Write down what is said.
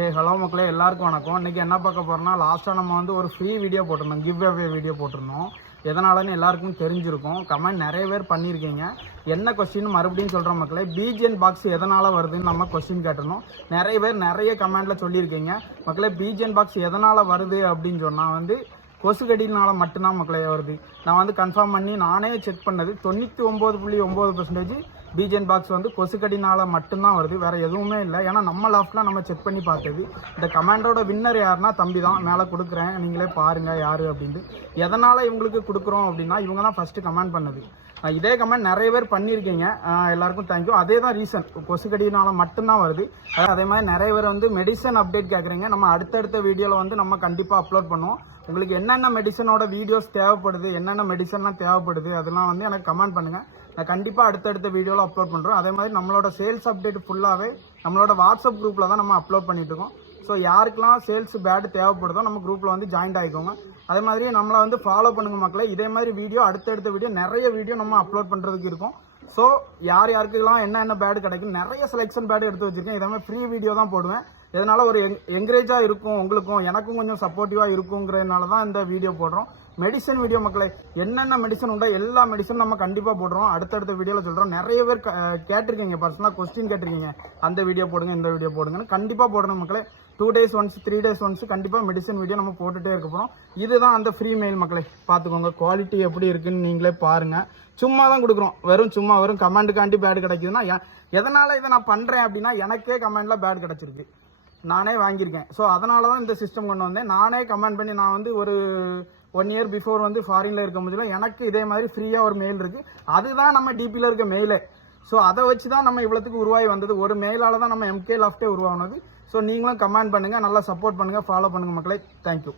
Hello மக்களே, எல்லாருக்கும் வணக்கம். இன்றைக்கி என்ன பார்க்க போகிறோம்னா, லாஸ்ட்டாக நம்ம வந்து ஒரு ஃப்ரீ வீடியோ போட்டிருந்தோம், கிவ் அவே வீடியோ போட்டிருந்தோம். எதனாலன்னு எல்லாருக்கும் தெரிஞ்சிருக்கும். கமெண்ட் நிறைய பேர் பண்ணியிருக்கீங்க. என்ன கொஸ்டின் மறுபடியும் சொல்கிறோம் மக்களே, பிஜிஎன் பாக்ஸ் எதனால் வருதுன்னு நம்ம கொஸ்டின் கேட்டிருந்தோம். நிறைய பேர் நிறைய கமெண்டில் சொல்லியிருக்கீங்க. மக்களே, பிஜிஎன் பாக்ஸ் எதனால் வருது அப்படின்னு சொன்னால் வந்து கொசுக்கடினால மட்டும்தான் மக்களே வருது. நான் வந்து கன்ஃபார்ம் பண்ணி நானே செக் பண்ணது 99.9% பிஜிஎன் பாக்ஸ் வந்து கொசுக்கடினால மட்டும்தான் வருது, வேற எதுவுமே இல்லை. ஏன்னா நம்ம லாஸ்ட்லாம் நம்ம செக் பண்ணி பார்த்தது. இந்த கமெண்டோட வின்னர் யாருன்னா தம்பி தான், மேலே கொடுக்குறேன், நீங்களே பாருங்க யாரு அப்படின்ட்டு. எதனால இவங்களுக்கு கொடுக்குறோம் அப்படின்னா, இவங்க தான் ஃபர்ஸ்ட் கமெண்ட் பண்ணது. இதே கமெண்ட் நிறைய பேர் பண்ணியிருக்கீங்க, எல்லாருக்கும் தேங்க்யூ. அதே தான் ரீசன், கொசுக்கடினால மட்டும்தான் வருது. அதே மாதிரி நிறைய பேர் வந்து மெடிசன் அப்டேட் கேட்குறீங்க. நம்ம அடுத்தடுத்த வீடியோவில் வந்து நம்ம கண்டிப்பாக அப்லோட் பண்ணுவோம். உங்களுக்கு என்னென்ன மெடிசனோட வீடியோஸ் தேவைப்படுது, என்னென்ன மெடிசன்லாம் தேவைப்படுது, அதெல்லாம் வந்து எனக்கு கமெண்ட் பண்ணுங்கள். நான் கண்டிப்பாக அடுத்தடுத்த வீடியோவில் அப்லோட் பண்ணுறோம். அதே மாதிரி நம்மளோட சேல்ஸ் அப்டேட் ஃபுல்லாகவே நம்மளோட வாட்ஸ்அப் குரூப்பில் தான் நம்ம அப்லோட் பண்ணிட்டு இருக்கோம். ஸோ யாருக்கெல்லாம் சேல்ஸ் பேட் தேவைப்படுதோ நம்ம குரூப்பில் வந்து ஜாயின் ஆகிக்கோங்க. அதே மாதிரி நம்மளை வந்து ஃபாலோ பண்ணுங்க மக்களே. இதே மாதிரி வீடியோ அடுத்தடுத்த வீடியோ நிறைய வீடியோ நம்ம அப்லோட் பண்ணுறதுக்கு இருக்கும். ஸோ யாருக்கெல்லாம் என்ன பேடு கிடைக்கும், நிறைய செலெக்ஷன் பேடு எடுத்து வச்சுருக்கேன். இதே மாதிரி ஃப்ரீ வீடியோ தான் போடுவேன். இதனால் ஒரு என்கரேஜாக இருக்கும், உங்களுக்கும் எனக்கும் கொஞ்சம் சப்போர்ட்டிவாக இருக்குங்கிறதுனால தான் இந்த வீடியோ போடுறோம். மெடிசன் வீடியோ மக்களே, என்னென்ன மெடிசன் உண்டோ எல்லா மெடிசனும் நம்ம கண்டிப்பாக போடுறோம். அடுத்தடுத்த வீடியோவில் சொல்கிறோம். நிறைய பேர் கேட்டிருக்கீங்க, பர்சனலாக கொஸ்டின் கேட்டிருக்கீங்க, அந்த வீடியோ போடுங்க இந்த வீடியோ போடுங்கன்னு. கண்டிப்பாக போடணும் மக்களே. 2 days ஒன்ஸ் 3 days ஒன்ஸ் கண்டிப்பாக மெடிசன் வீடியோ நம்ம போட்டுகிட்டே இருக்க போகிறோம். இதுதான் அந்த ஃப்ரீ மெயில் மக்களே, பார்த்துக்கோங்க. குவாலிட்டி எப்படி இருக்குன்னு நீங்களே பாருங்கள். சும்மா தான் கொடுக்குறோம், வெறும் கமெண்ட்டுக்காண்டி பேடு கிடைக்குதுன்னா, எதனால் இதை நான் பண்ணுறேன் அப்படின்னா, எனக்கே கமெண்டில் பேடு கிடச்சிருக்கு, நானே வாங்கியிருக்கேன். ஸோ அதனால தான் இந்த சிஸ்டம் கொண்டு வந்தேன். நானே கமெண்ட் பண்ணி, நான் வந்து ஒரு 1 year பிஃபோர் வந்து ஃபாரினில் இருக்கும் போதுல எனக்கு இதே மாதிரி ஃப்ரீயாக ஒரு மெயில் இருக்குது. அதுதான் நம்ம டிபியில் இருக்க மெயிலே. ஸோ அதை வச்சு தான் நம்ம இவ்வளோத்துக்கு உருவாகி வந்தது. ஒரு மெயிலால் தான் நம்ம எம்கே லாஃப்டே உருவானது. ஸோ நீங்களும் கமெண்ட் பண்ணுங்கள், நல்லா சப்போர்ட் பண்ணுங்கள், ஃபாலோ பண்ணுங்கள் மக்களே. தேங்க்யூ.